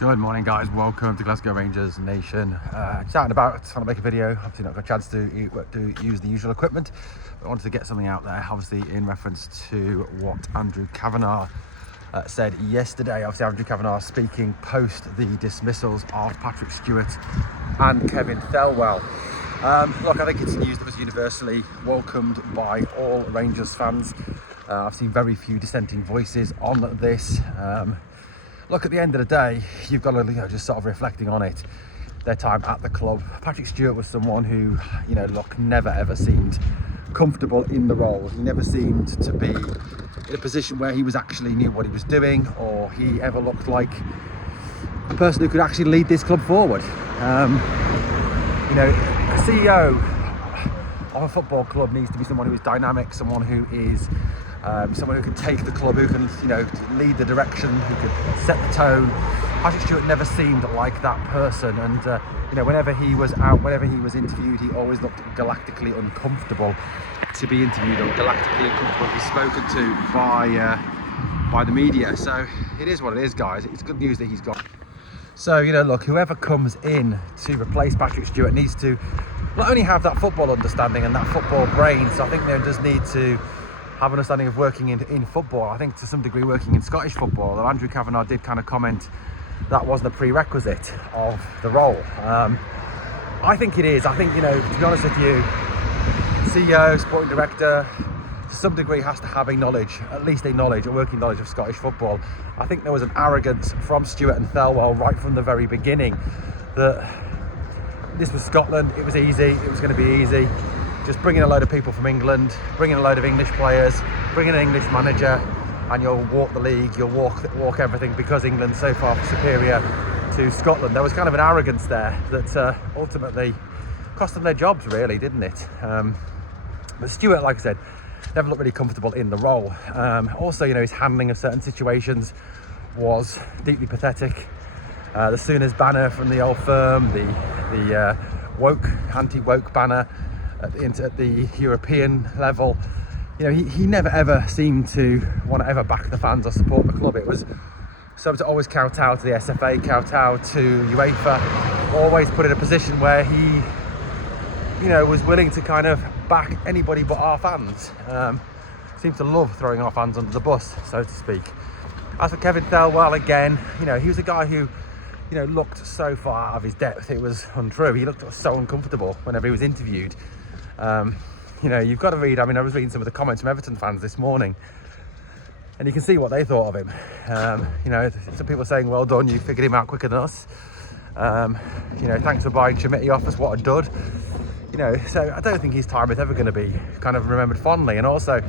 Good morning, guys. Welcome to Glasgow Rangers Nation. Just out and about, trying to make a video. Obviously not got a chance to use the usual equipment, but I wanted to get something out there, obviously in reference to what Andrew Kavanagh said yesterday. Obviously Andrew Kavanagh speaking post the dismissals of Patrick Stewart and Kevin Thelwell. Look, I think it's news that was universally welcomed by all Rangers fans. I've seen very few dissenting voices on this. Look, at the end of the day, you've got to, just sort of reflecting on it, their time at the club. Patrick Stewart was someone who, never ever seemed comfortable in the role. He never seemed to be in a position where he was actually knew what he was doing, or he ever looked like a person who could actually lead this club forward. A CEO of a football club needs to be someone who is dynamic, someone who is someone who can take the club, who can lead the direction, who can set the tone. Patrick Stewart never seemed like that person, and whenever he was out, whenever he was interviewed, he always looked galactically uncomfortable to be interviewed, or galactically uncomfortable to be spoken to by the media. So it is what it is, guys. It's good news that he's gone. So look, whoever comes in to replace Patrick Stewart needs to not only have that football understanding and that football brain. So I think they just need to have an understanding of working in football. I think to some degree working in Scottish football. And Andrew Kavanagh did kind of comment that wasn't a prerequisite of the role. I think it is. I think, to be honest with you, CEO, sporting director, to some degree has to have a knowledge, at least a working knowledge of Scottish football. I think there was an arrogance from Stewart and Thelwell right from the very beginning that this was Scotland, it was easy, it was going to be easy. Just bring in a load of people from England, bring in a load of English players, bring in an English manager, and you'll walk the league, you'll walk everything, because England's so far superior to Scotland. There was kind of an arrogance there that ultimately cost them their jobs, really, didn't it? But Stewart, like I said, never looked really comfortable in the role. Also, his handling of certain situations was deeply pathetic. The Sooners banner from the old firm, the anti-woke banner at the European level, he never ever seemed to want to ever back the fans or support the club. It was something to always kowtow to the SFA, kowtow to UEFA, always put in a position where he was willing to kind of back anybody but our fans. Seemed to love throwing our fans under the bus, so to speak. As for Kevin Thelwell, again, he was a guy who looked so far out of his depth, it was untrue. He looked so uncomfortable whenever he was interviewed. You've got to read, I was reading some of the comments from Everton fans this morning, and you can see what they thought of him. Some people saying, well done, you figured him out quicker than us. Thanks for buying Schmidt off us, what a dud. So I don't think his time is ever going to be kind of remembered fondly. And also,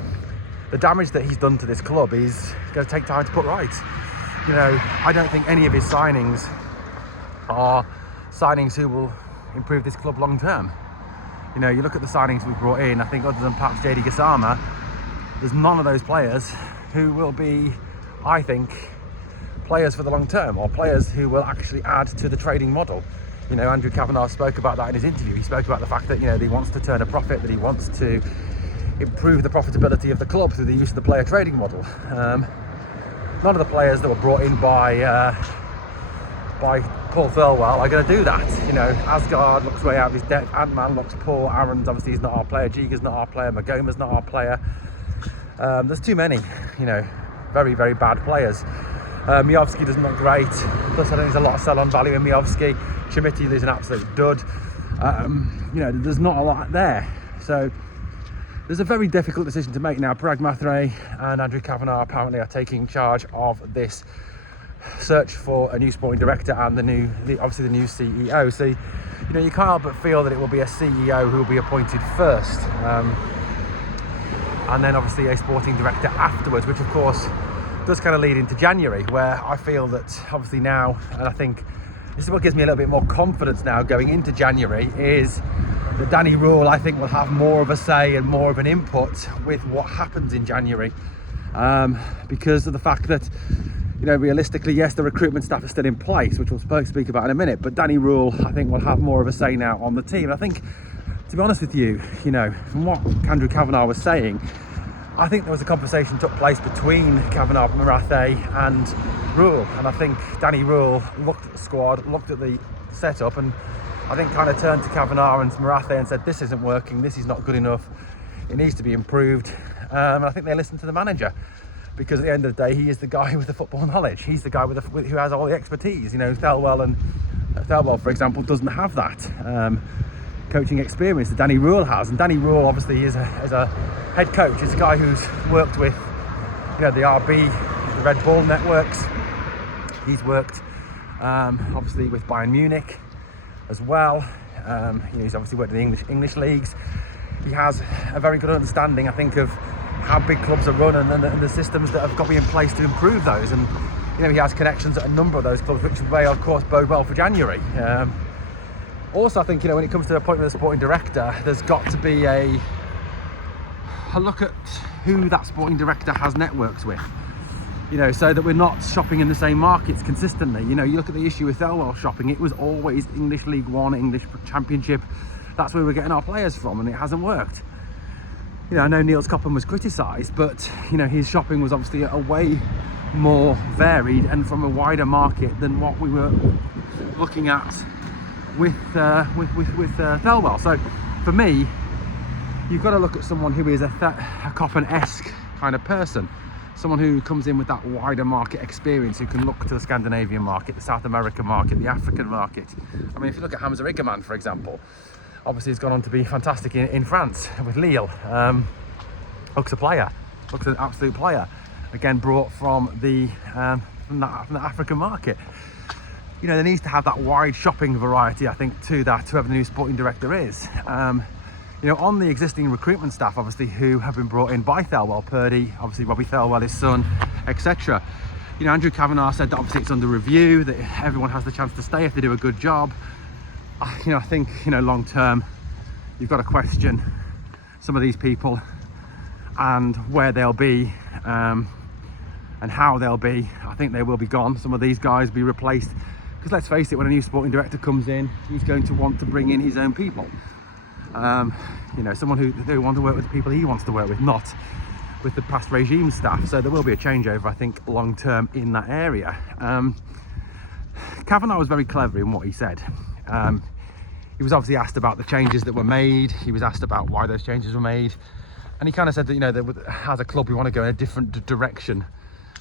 the damage that he's done to this club is going to take time to put right. I don't think any of his signings are signings who will improve this club long term. You look at the signings we've brought in, I think other than perhaps JD Gassama, there's none of those players who will be, I think, players for the long term, or players who will actually add to the trading model. Andrew Kavanagh spoke about that in his interview. He spoke about the fact that, he wants to turn a profit, that he wants to improve the profitability of the club through the use of the player trading model. None of the players that were brought in by Paul Thelwell are going to do that. Asgard looks way out of his depth, Ant-Man looks poor, Aaron's obviously is not our player, Giga's not our player, Magoma's not our player. There's too many, very, very bad players. Miovski doesn't look great, plus I think there's a lot of sell-on value in Miovski. Schmidt is an absolute dud. There's not a lot there. So there's a very difficult decision to make now. Parag Mathray and Andrew Kavanagh apparently are taking charge of this search for a new sporting director and the new CEO. So you can't help but feel that it will be a CEO who will be appointed first, and then obviously a sporting director afterwards, which of course does kind of lead into January, where I feel that obviously now, and I think this is what gives me a little bit more confidence now going into January, is that Danny Rule, I think, will have more of a say and more of an input with what happens in January, because of the fact that realistically, yes, the recruitment staff is still in place, which we'll speak about in a minute, but Danny Rule, I think, will have more of a say now on the team. I think, to be honest with you, from what Andrew Kavanagh was saying, I think there was a conversation took place between Kavanagh, Marathe and Rule, and I think Danny Rule looked at the squad, looked at the setup, and I think kind of turned to Kavanagh and Marathe and said, this isn't working, this is not good enough, it needs to be improved. And I think they listened to the manager, because at the end of the day, he is the guy with the football knowledge. He's the guy who has all the expertise. You know, Thelwell, for example, doesn't have that coaching experience that Danny Rule has. And Danny Rule, obviously, is a head coach. He's a guy who's worked with, the RB, the Red Bull networks. He's worked, obviously, with Bayern Munich as well. He's obviously worked in the English leagues. He has a very good understanding, I think, of how big clubs are run and the systems that have got to be in place to improve those. And he has connections at a number of those clubs, which may, of course, bode well for January. Also, I think, when it comes to the appointment of the sporting director, there's got to be a look at who that sporting director has networks with. So that we're not shopping in the same markets consistently. You look at the issue with Thelwell shopping, it was always English League One, English Championship. That's where we're getting our players from, and it hasn't worked. I know Niels Coppen was criticised, but his shopping was obviously a way more varied and from a wider market than what we were looking at with Thelwell. So for me, you've got to look at someone who is a Coppen-esque kind of person, someone who comes in with that wider market experience, who can look to the Scandinavian market, the South American market, the African market. I mean, if you look at Hamza Iggerman, for example, obviously he's gone on to be fantastic in France with Lille. Looks an absolute player. Again, brought from the African market. There needs to have that wide shopping variety, I think, to whoever the new sporting director is. On the existing recruitment staff, obviously, who have been brought in by Thelwell, Purdy, obviously Robbie Thelwell, his son, etc. Andrew Kavanagh said that obviously it's under review, that everyone has the chance to stay if they do a good job. I think, long term, you've got to question some of these people and where they'll be and how they'll be. I think they will be gone. Some of these guys be replaced, because let's face it, when a new sporting director comes in, he's going to want to bring in his own people. Someone who wants to work with the people he wants to work with, not with the past regime staff. So there will be a changeover, I think, long term in that area. Kavanagh was very clever in what he said. He was obviously asked about the changes that were made. He was asked about why those changes were made, and he kind of said that as a club we want to go in a different direction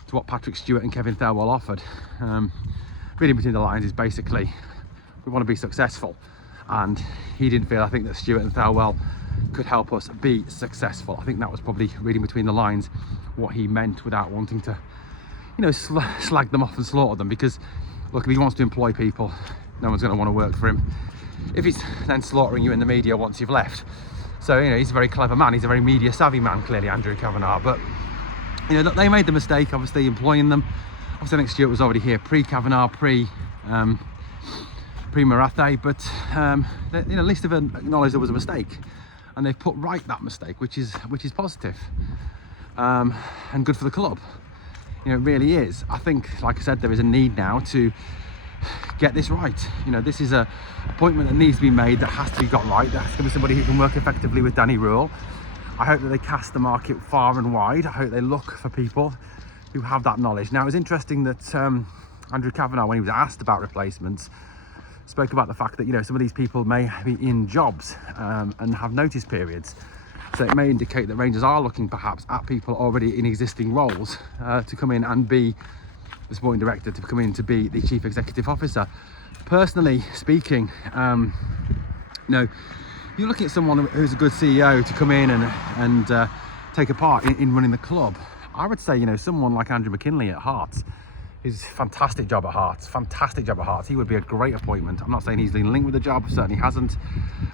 to what Patrick Stewart and Kevin Thelwell offered. Reading between the lines is basically, we want to be successful, and he didn't feel, I think, that Stewart and Thelwell could help us be successful. I think that was probably, reading between the lines, what he meant, without wanting to slag them off and slaughter them. Because look, if he wants to employ people, no one's going to want to work for him if he's then slaughtering you in the media once you've left. So he's a very clever man, he's a very media savvy man, clearly, Andrew Kavanagh. But they made the mistake, obviously, employing them. Obviously I think Stewart was already here pre-Kavanagh, pre-Marathe, but at least they've acknowledged there was a mistake, and they've put right that mistake, which is positive, and good for the club. It really is. I think, like I said, there is a need now to get this right. This is a appointment that needs to be made, that has to be got right. There has to be somebody who can work effectively with Danny Rule. I hope that they cast the market far and wide. I hope they look for people who have that knowledge. Now, it was interesting that Andrew Kavanagh, when he was asked about replacements, spoke about the fact that some of these people may be in jobs and have notice periods. So it may indicate that Rangers are looking perhaps at people already in existing roles to come in and be the sporting director, to come in to be the chief executive officer. Personally speaking, you're looking at someone who's a good CEO to come in and take a part in running the club. I would say, someone like Andrew McKinley at Hearts. He's a fantastic job at Hearts. He would be a great appointment. I'm not saying he's been linked with the job, certainly hasn't,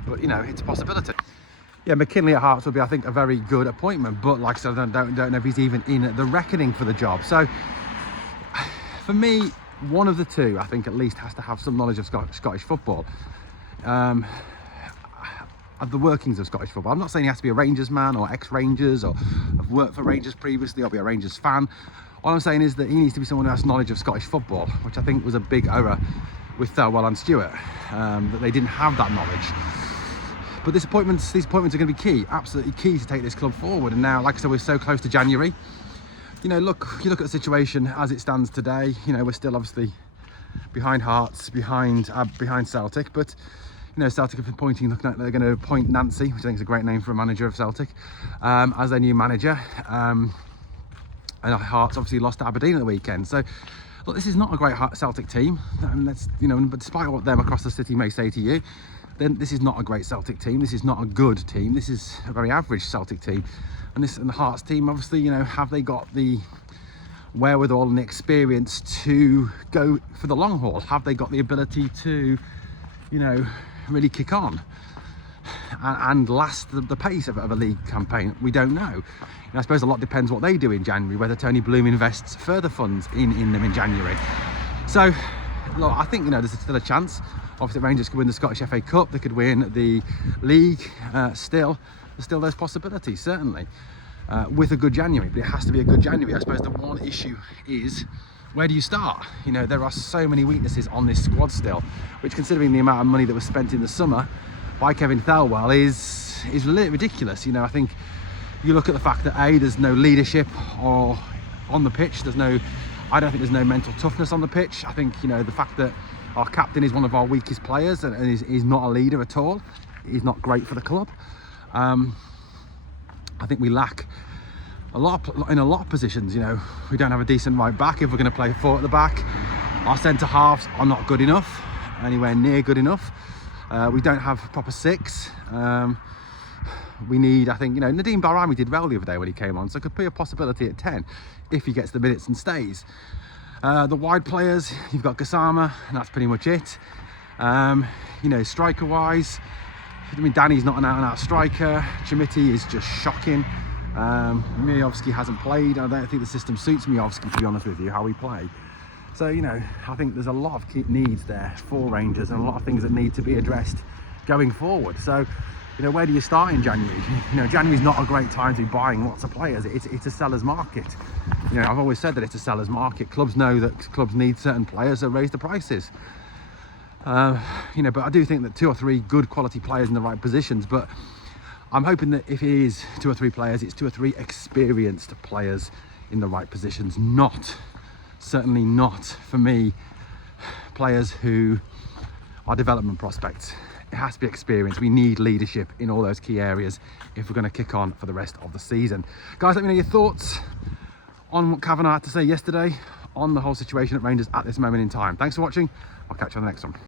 but it's a possibility. Yeah, McKinley at Hearts would be, I think, a very good appointment, but like I said, I don't know if he's even in the reckoning for the job. So for me, one of the two, I think, at least has to have some knowledge of Scottish football, of the workings of Scottish football. I'm not saying he has to be a Rangers man or ex-Rangers or have worked for Rangers previously or be a Rangers fan. All I'm saying is that he needs to be someone who has knowledge of Scottish football, which I think was a big error with Thelwell and Stewart, that they didn't have that knowledge. But these appointments are going to be key, absolutely key to take this club forward. And now, like I said, we're so close to January. You know, look at the situation as it stands today. You know, we're still obviously behind Hearts, behind Celtic, but you know, Celtic have been looking at they're going to appoint Nancy, which I think is a great name for a manager of Celtic, as their new manager. And Hearts obviously lost to Aberdeen at the weekend. So, look, this is not a great Celtic team. And that's, you know, but despite what them across the city may say to you, then this is not a great Celtic team. This is not a good team. This is a very average Celtic team. And the Hearts team, obviously, you know, have they got the wherewithal and the experience to go for the long haul? Have they got the ability to, you know, really kick on and last the pace of a league campaign? We don't know. You know, I suppose a lot depends what they do in January, whether Tony Bloom invests further funds in them in January. So, look, I think, you know, there's still a chance. Obviously, Rangers could win the Scottish FA Cup, they could win the league. There's still those possibilities, certainly, with a good January. But it has to be a good January. I suppose the one issue is, where do you start? You know, there are so many weaknesses on this squad still, which, considering the amount of money that was spent in the summer by Kevin Thelwell, is ridiculous. You know, I think you look at the fact that there's no leadership or on the pitch. I don't think there's no mental toughness on the pitch. I think, you know, the fact that our captain is one of our weakest players and is not a leader at all is not great for the club. I think we lack in a lot of positions. You know, we don't have a decent right back if we're going to play 4 at the back. Our centre halves are not good enough, anywhere near good enough. We don't have proper 6. We need, I think, you know, Nadim Bahrami did well the other day when he came on, so it could be a possibility at 10 if he gets the minutes and stays. The wide players, you've got Gassama, and that's pretty much it. You know, striker wise, I mean, Danny's not an out-and-out striker. Chimiti is just shocking. Miovski hasn't played. I don't think the system suits Miovski, to be honest with you, how we play. So, you know, I think there's a lot of key needs there for Rangers and a lot of things that need to be addressed going forward. So, you know, where do you start in January? You know, January's not a great time to be buying lots of players. It's a seller's market. You know, I've always said that it's a seller's market. Clubs know that clubs need certain players, so raise the prices. You know, but I do think that 2 or 3 good quality players in the right positions. But I'm hoping that if it is 2 or 3 players, it's 2 or 3 experienced players in the right positions. Certainly not, for me, players who are development prospects. It has to be experience. We need leadership in all those key areas if we're going to kick on for the rest of the season. Guys, let me know your thoughts on what Kavanagh had to say yesterday on the whole situation at Rangers at this moment in time. Thanks for watching. I'll catch you on the next one.